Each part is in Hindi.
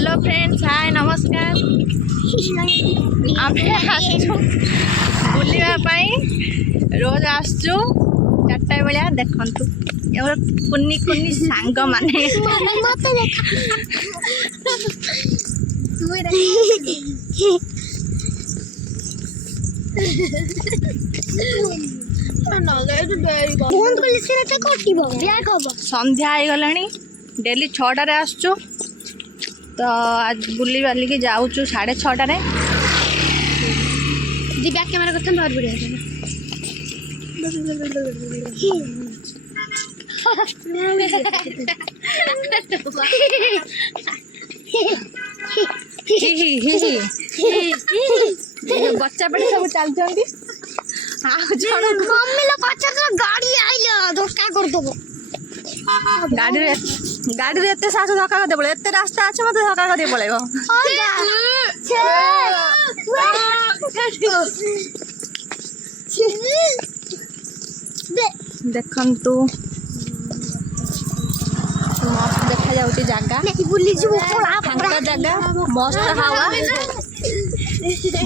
हेलो फ्रेंड्स, हाय नमस्कार। आमे आसचु बुलिबा रोज आसचु 4टा बेलिया। देखंतु एमर कुन्नी कुन्नी सांग माने संध्या गलानी। डेली 6टारे आसचु तो आज बुली बाली के जाऊचु 6:30 जी बैक कैमरा करते बहुत बढ़िया बच्चा पे सब चलते मम्मी लो बच्चा तो गाड़ी आइलो धक्का कर देबो गाड़ी रे एते सासु धक्का कर देबो। एते रास्ता আছে मते धक्का कर पळेबो। देखंतु मस्त देखा जाउची जगह बुली जु फांका जगह मस्त हवा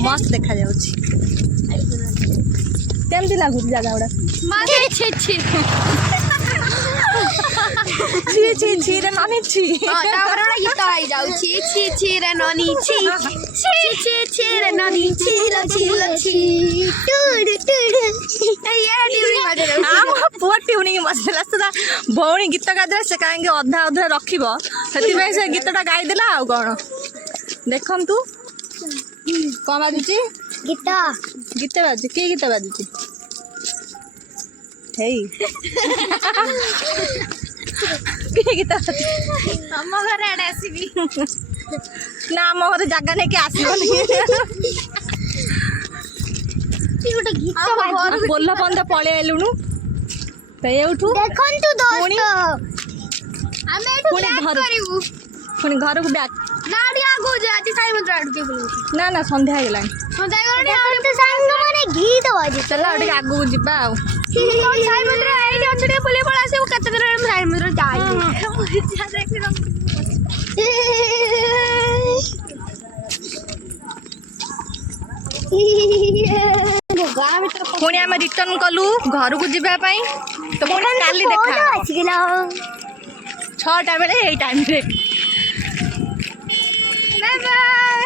मस्त देखा जाउची। केमती लागुची जगह उडा मागे छी छी छी छी छी रे नानी छी तापर ओडा गीत आई जाउ छी छी छी रे नानी छी छी छी छी रे नानी छी छी छी टुड टुड या ड्यूरिंग वाटर हम पुआ ट्यूनिंग मसला सदा भौणी गीत गादला से कांगे अधा अधा रखिबो सेति में से गीतटा गाई देला आ कोन देखंतु कोन बाजुची गीत गीत बाजू के गीत बाजुची हेई के गीत हम घर आडे आसीबी ना हम घर जगह नहीं के आसीबनी गोटे गीत बोल बंद पळे आलुनु ते उठू देखंतु दोस्त हमें एठु पुणी बैक घर करिवु पुणी घर को बैक नाडी आगो जाती साई मंत्र आड के बोलू ना ना संध्या गेलानी सदाय गरणी आड संग माने गीत बाजी चला ओटे आगु जिबा आ साई मंत्र आइडी अछडे बोले पळा से कते दिन साई मंत्र जाई पुणी आम रिटर्न कलु घर को जीवा पाई तो पुणी काली देखा 6टा बेले एई टाइम रे बाय बाय